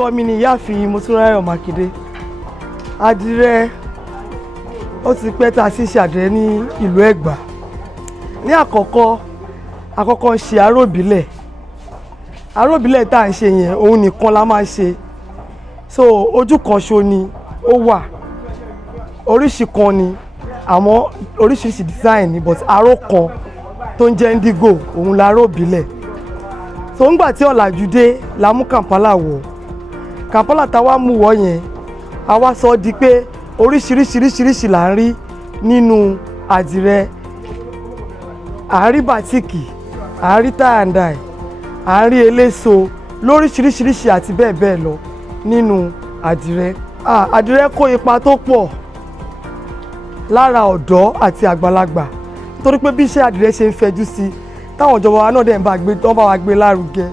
Orúkọ mi ni Ìyáàfin Motúnráyọ̀ Mákindé. Àdìrẹ ó ti pẹ́ tá a sì ṣàdìrẹ ní ìlú Ẹ̀gbá. Ní àkọ́kọ́ ń ṣe àròbílẹ̀. Àròbílẹ̀ tá à ń ṣe yẹn òun nìkan la máa ṣe. So ojú kan ṣo ni ó wà. Oríṣi kan ni àmọ́ oríṣiríṣi design ni but aró kan tó ń jẹ́ indigo òun la àròbílẹ̀. So ńgbà tí ọ̀làjú dé la mú Kampala wọ̀. Kampala tá wá mú wọ̀ yẹn a wá sọ di pé oríṣiríṣi là ń rí nínú àdìrẹ. À ń rí bàtíìkì, à ń rí tie and dye, à ń rí eléso lóríṣiríṣi àti bẹ́ẹ̀ bẹ́ẹ̀ lọ nínú àdìrẹ. Àdìrẹ kó ipa tó pọ̀ lára ọ̀dọ́ àti àgbàlagbà nítorí pé bí iṣẹ́ àdìrẹ ṣe ń fẹjú sí táwọn ìjọba wa náà dẹ̀ ń bá wa gbé lárugẹ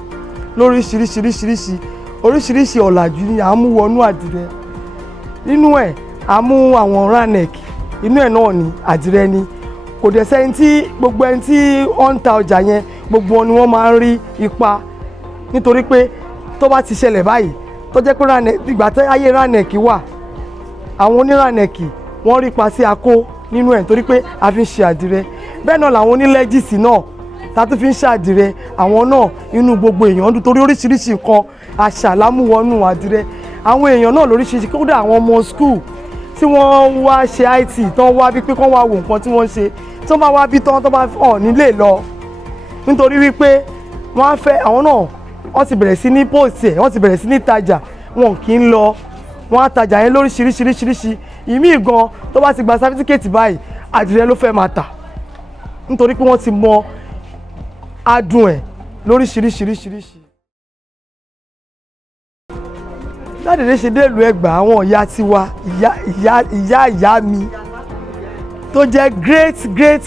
lóríṣiríṣi oríṣiríṣi ọ̀làjú ni à ń mú wọnú àdìrẹ. Nínú ẹ̀ a mú àwọn ranek, inú ẹ̀ náà ni àdìrẹ ni. Kò dẹ̀ sẹ́ni tí gbogbo ẹni tí ó ń ta ọjà yẹn gbogbo wọn ni wọ́n máa ń rí ipa nítorí pé tó bá ti ṣẹlẹ̀ báyìí tó jẹ́ pé ranek ìgbà tí ayé ranek wà àwọn oníranek wọ́n rí ipa sí akó nínú ẹ̀ nítorí pé a fi ń ṣe àdìrẹ. Bẹ́ẹ̀ náà làwọn onílẹ́jìsì náà tá tún fi ń ṣàdìrẹ àwọn náà inú gbogbo èèyàn dùn torí oríṣiríṣi nǹkan àṣà lámúwọnú àdìrẹ. Àwọn èèyàn náà lóríṣiríṣi kódà àwọn ọmọ school tí wọ́n wá ṣe IT tán wá bí pé kán wá wo nǹkan tí wọ́n ṣe tí wọ́n bá wá bí tán tó bá hàn nílé lọ nítorí wípé wọ́n á fẹ́ àwọn náà wọ́n ti bẹ̀rẹ̀ sí ní post ẹ̀ wọ́n ti bẹ̀rẹ̀ sí ní tajà wọn kì í lọ wọ́n á tajà yẹn lóríṣiríṣi ìmí gan tó bá ti gba sáfítíkẹ́ẹ̀tì báyìí àdìrẹ ló fẹ́ máa tà nítorí pé wọ́n ti mọ adùn ẹ̀ lóríṣiríṣi. Ládìrẹ ṣe dé ìlú Ẹ̀gbá àwọn ìyá tiwa ìyá mi tó jẹ́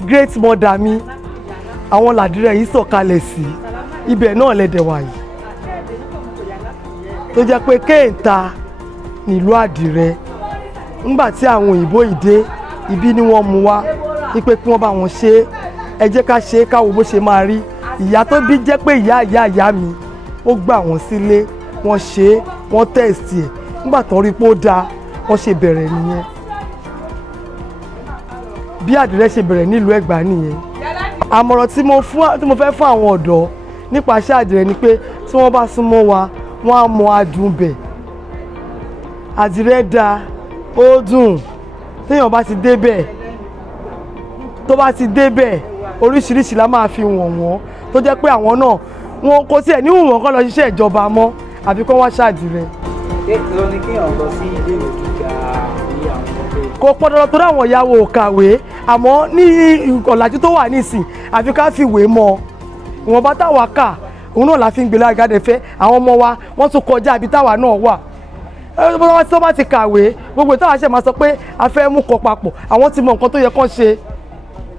great mother mi àwọn làdìrẹ yìí sọ̀kalẹ̀ sí ibẹ̀ náà lẹ́dẹ̀ wà yìí tó jẹ́ pé kéèta nílùú àdìrẹ ńgbà tí àwọn òyìnbó ìdé ibi ni wọ́n mú wá wípé kí wọ́n bá wọn ṣe ẹ jẹ́ ká ṣe káwo bó ṣe máa rí. Ìyá tó bí jẹ́ pé ìyá mi ó gbà wọ́n sílé wọ́n ṣe wọ́n tẹ̀sí ẹ̀ nígbà tó rí pé ó dáa wọ́n ṣe bẹ̀rẹ̀ nìyẹn. Bí àdìrẹ ṣe bẹ̀rẹ̀ nílùú Ẹ̀gbá nìyẹn. Àmọ̀ràn tí mo fẹ́ fún àwọn ọ̀dọ́ nípa iṣẹ́ àdìrẹ ni pé tí wọ́n bá súnmọ́ wa wọ́n á mọ adùn bẹ̀. Àdìrẹ dáa ó dùn téèyàn bá ti débẹ̀ tó bá ti débẹ̀ oríṣiríṣi la máa fi wọ̀n wọ́n tó jẹ́ pé àwọn náà wọn kò tiẹ̀ ní wùwọ̀n kọ́ lọ ṣiṣẹ́ ìjọba mọ́ àfi kọ́ wá ṣàdìrẹ. lọ ní kéèyàn lọ sí ilé ìwé gíga ní àwọn ọmọdé. Kò pọn dandan tó dáwọn ìyàwó kàwé àmọ́ ní ọ̀làjú tó wà nísìn àfi ká fi ìwé mọ́ ìwọ̀nba táwa kà òun náà la fi ń gbé lágàdẹ fẹ́ àwọn ọmọ wa wọ́n tún kọjá ibi táwa náà wà. Tó bá ti kàwé gbogbo ìtawà ṣe máa sọ pé a fẹ́ mú kọ papọ̀ àwọn ti mọ nǹkan tó yẹ kán ṣe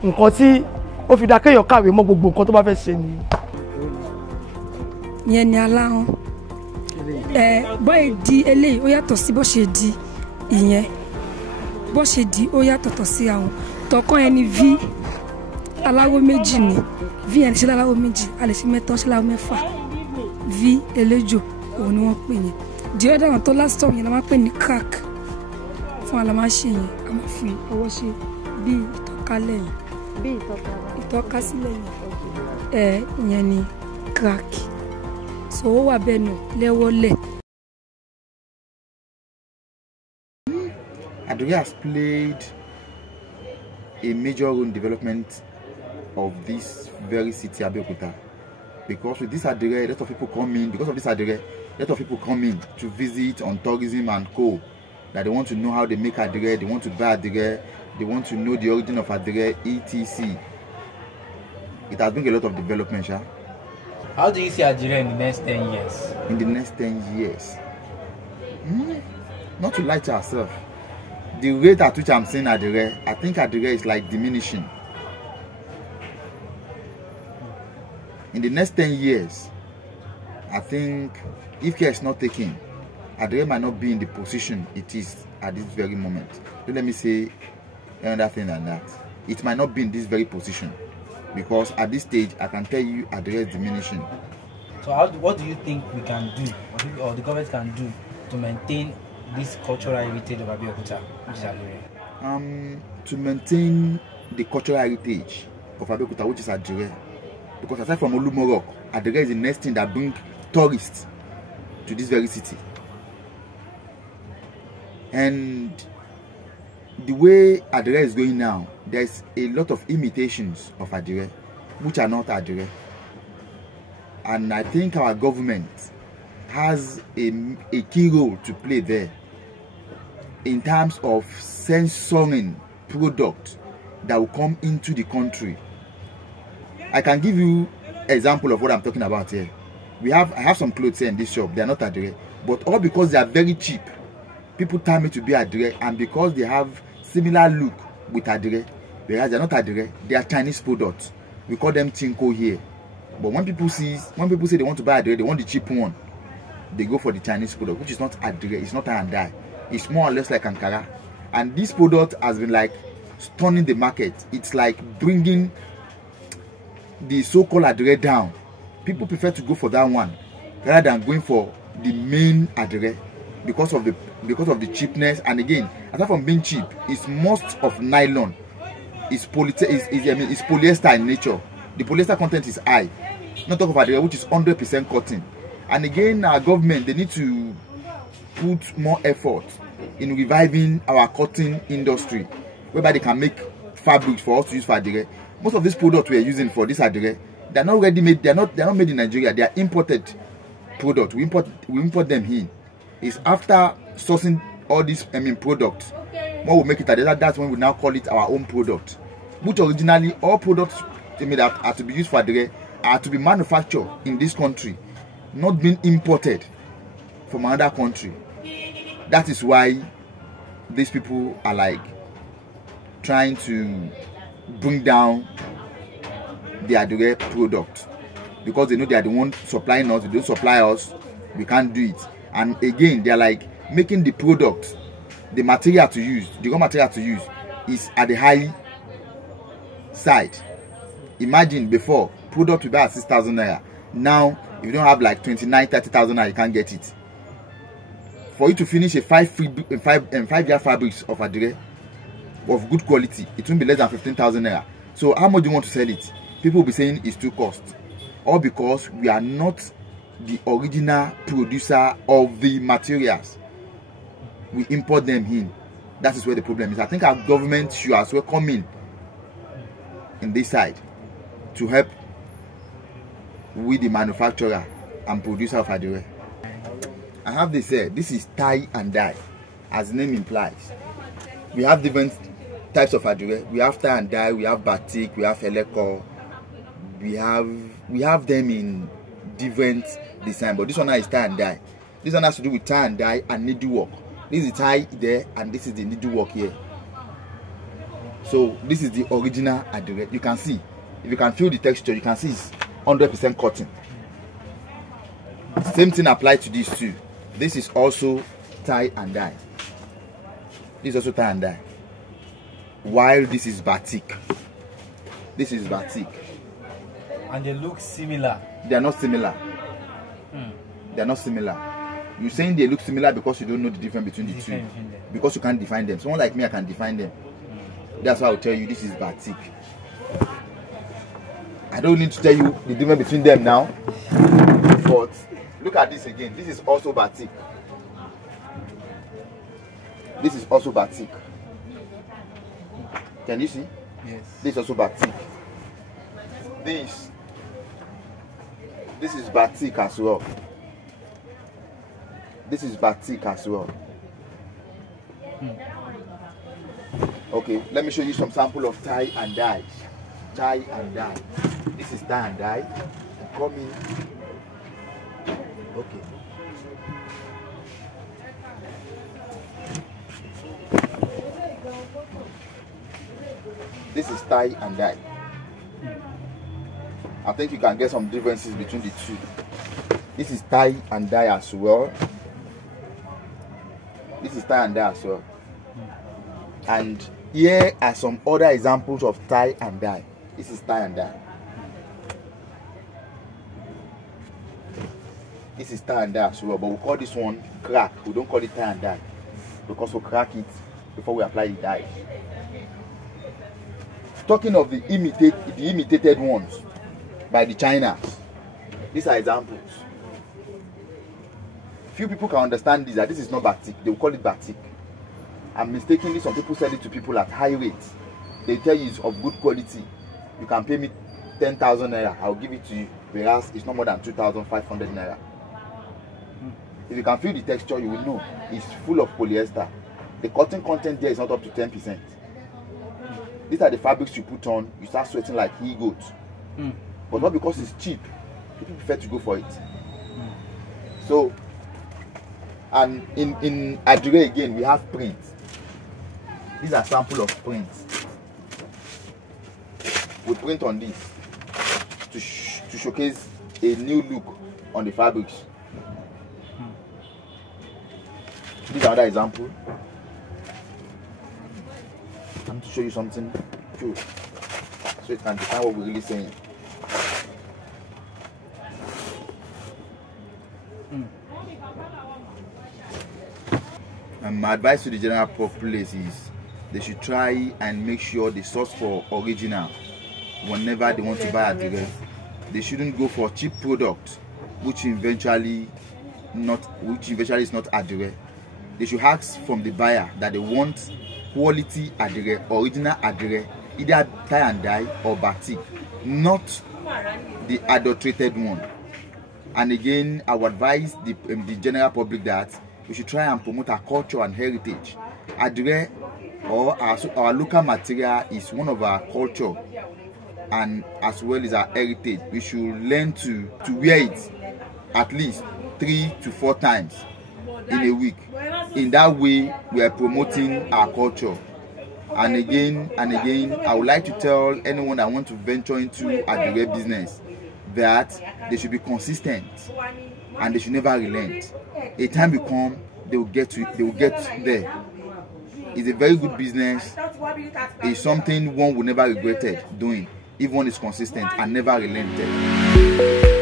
nǹkan tí ó fi dá kéèyàn kàwé mọ́ gbogbo nǹkan tó bá fẹ́ ṣe nìyí. Yẹn ni aláhùn bọ́ọ̀ di eléyìí ó yàtọ̀ sí bó ṣe di ìyẹn bó ṣe di ó yàtọ̀tọ̀ sí àwọn tọkàn yẹn ni v aláwọ̀ méjì ni v yẹn ṣe láláwọ̀ méjì a lè ṣe mẹ́ta ṣe láwọ̀ mẹ́fà v eléjò òun ni wọ́n pè yẹn di ọ̀dọ̀ àwọn tó last time yẹn la máa pè ní crack fún wa la máa ṣe yẹn a máa fi ọwọ́ ṣe bí ìtọ́kálẹ̀ yẹn bí ìtọ́kásílẹ̀ yẹn ìyẹn ni crack so ó wà bẹ́ẹ̀ nù lẹ́wọ́lẹ̀. ADIRE has played a major role in development of this very city, Abeokuta, because with this ADIRE, a lot of people come in. Because of this ADIRE, a lot of people come in to visit on tourism and co. That they want to know how they make ADIRE, they want to buy ADIRE, they want to know the origin of ADIRE, etc. It has been a lot of development, Sha. How do you see ADIRE in the next 10 years? In the next 10 years? Not to lie to ourselves. The rate at which I'm seeing ADIRE, I think ADIRE is like diminishing. In the next 10 years, I think if care is not taken, ADIRE might not be in the position it is at this very moment. Don't let me say another thing than that. It might not be in this very position, because at this stage, I can tell you ADIRE is diminishing. So what do you think we can do, or the government can do, to maintain this cultural heritage of Abeokuta, which is ADIRE? To maintain the cultural heritage of Abeokuta, which is ADIRE, because aside from Olumorok, ADIRE is the next thing that brings tourists to this very city. And the way ADIRE is going now, there's a lot of imitations of ADIRE, which are not ADIRE. And I think our government has a key role to play there in terms of censoring products that will come into the country. I can give you an example of what I'm talking about here. I have some clothes here in this shop. They are not ADIRE, but all because they are very cheap, people tell me to be ADIRE, and because they have similar look with ADIRE, whereas they are not ADIRE, they are Chinese products. We call them Tinko here. But when people say they want to buy ADIRE, they want the cheap one, they go for the Chinese product, which is not ADIRE, it's not tie-and-dye. It's more or less like Ankara. And this product has been like stunning the market. It's like bringing the so-called ADIRE down. People prefer to go for that one rather than going for the main ADIRE because of the cheapness. And again, apart from being cheap, it's most of nylon. It's polyester in nature. The polyester content is high. Not talk of ADIRE, which is 100% cotton. And again, our government, they need to put more effort in reviving our cotton industry, whereby they can make fabrics for us to use for ADIRE. Most of these products we are using for this ADIRE, they're not ready made. They're not made in Nigeria. They are imported products. We import them in. It's after sourcing all these products, when we make it ADIRE, that's when we now call it our own product. Which originally all products that are to be used for ADIRE are to be manufactured in this country, not being imported from another country. That is why these people are like trying to bring down the ADIRE product, because they know they are the one supplying us. They don't supply us, we can't do it. And again, they are like making the product, the material to use, the raw material to use is at the high side. Imagine before, product will buy at 6,000 naira. Now, if you don't have like 29,000-30,000 naira, you can't get it. For you to finish a 5-yard fabrics of ADIRE of good quality, it won't be less than 15,000 naira. So how much do you want to sell it? People will be saying it's too cost. All because we are not the original producer of the materials. We import them in. That is where the problem is. I think our government should as well come in this side to help with the manufacturer and producer of ADIRE. I have this here. This is tie and dye, as the name implies. We have different types of ADIRE. We have tie and dye, we have batik, we have eleko. We have them in different design, but this one now is tie and dye. This one has to do with tie and dye and needlework. This is the tie there, and this is the needlework here. So this is the original ADIRE. You can see, if you can feel the texture, you can see it's 100% cotton. Same thing applies to this too. This is also tie and dye. This is also tie and dye. While this is batik. This is batik. And they look similar. They are not similar. They are not similar. You're saying they look similar because you don't know the difference between the two. Because you can't define them. Someone like me, I can define them. That's why I'll tell you this is batik. I don't need to tell you the difference between them now. But look at this again. This is also batik. This is also batik. Can you see? Yes. This is also batik. This is batik as well. This is batik as well. Okay, let me show you some sample of tie and dye. Tie and dye. This is tie and dye. Come in. Okay. This is tie and dye. I think you can get some differences between the two. This is tie and dye as well. This is tie and dye as well. And here are some other examples of tie and dye. This is tie and dye. This is tie and dye as well, but we call this one crack. We don't call it tie and dye because we crack it before we apply the dye. Talking of the imitated ones by the Chinas, these are examples. Few people can understand this, that this is not batik. They will call it batik. And mistakenly, some people sell it to people at high rates. They tell you it's of good quality. You can pay me 10,000 naira, I'll give it to you. Whereas it's not more than 2,500 naira. If you can feel the texture, you will know it's full of polyester. The cotton content there is not up to 10%. These are the fabrics you put on, you start sweating like he-goat. But not because it's cheap. People prefer to go for it. So, and in ADIRE again, we have prints. These are samples of prints. We print on this to showcase a new look on the fabrics. This is another example. I'm going to show you something too, so you can understand what we're really saying. My advice to the general populace is they should try and make sure they source for original whenever they want to buy ADIRE. They shouldn't go for cheap products which eventually is not ADIRE. They should ask from the buyer that they want quality ADIRE, original ADIRE, either tie and dye or batik, not the adulterated one. And again, I would advise the general public that we should try and promote our culture and heritage. ADIRE, or our local material, is one of our culture and as well as our heritage. We should learn to wear it at least 3 to 4 times in a week. In that way, we are promoting our culture. And again, I would like to tell anyone that wants to venture into ADIRE business that they should be consistent and they should never relent. A time will come, they will get there. It's a very good business. It's something one will never regret doing if one is consistent and never relented.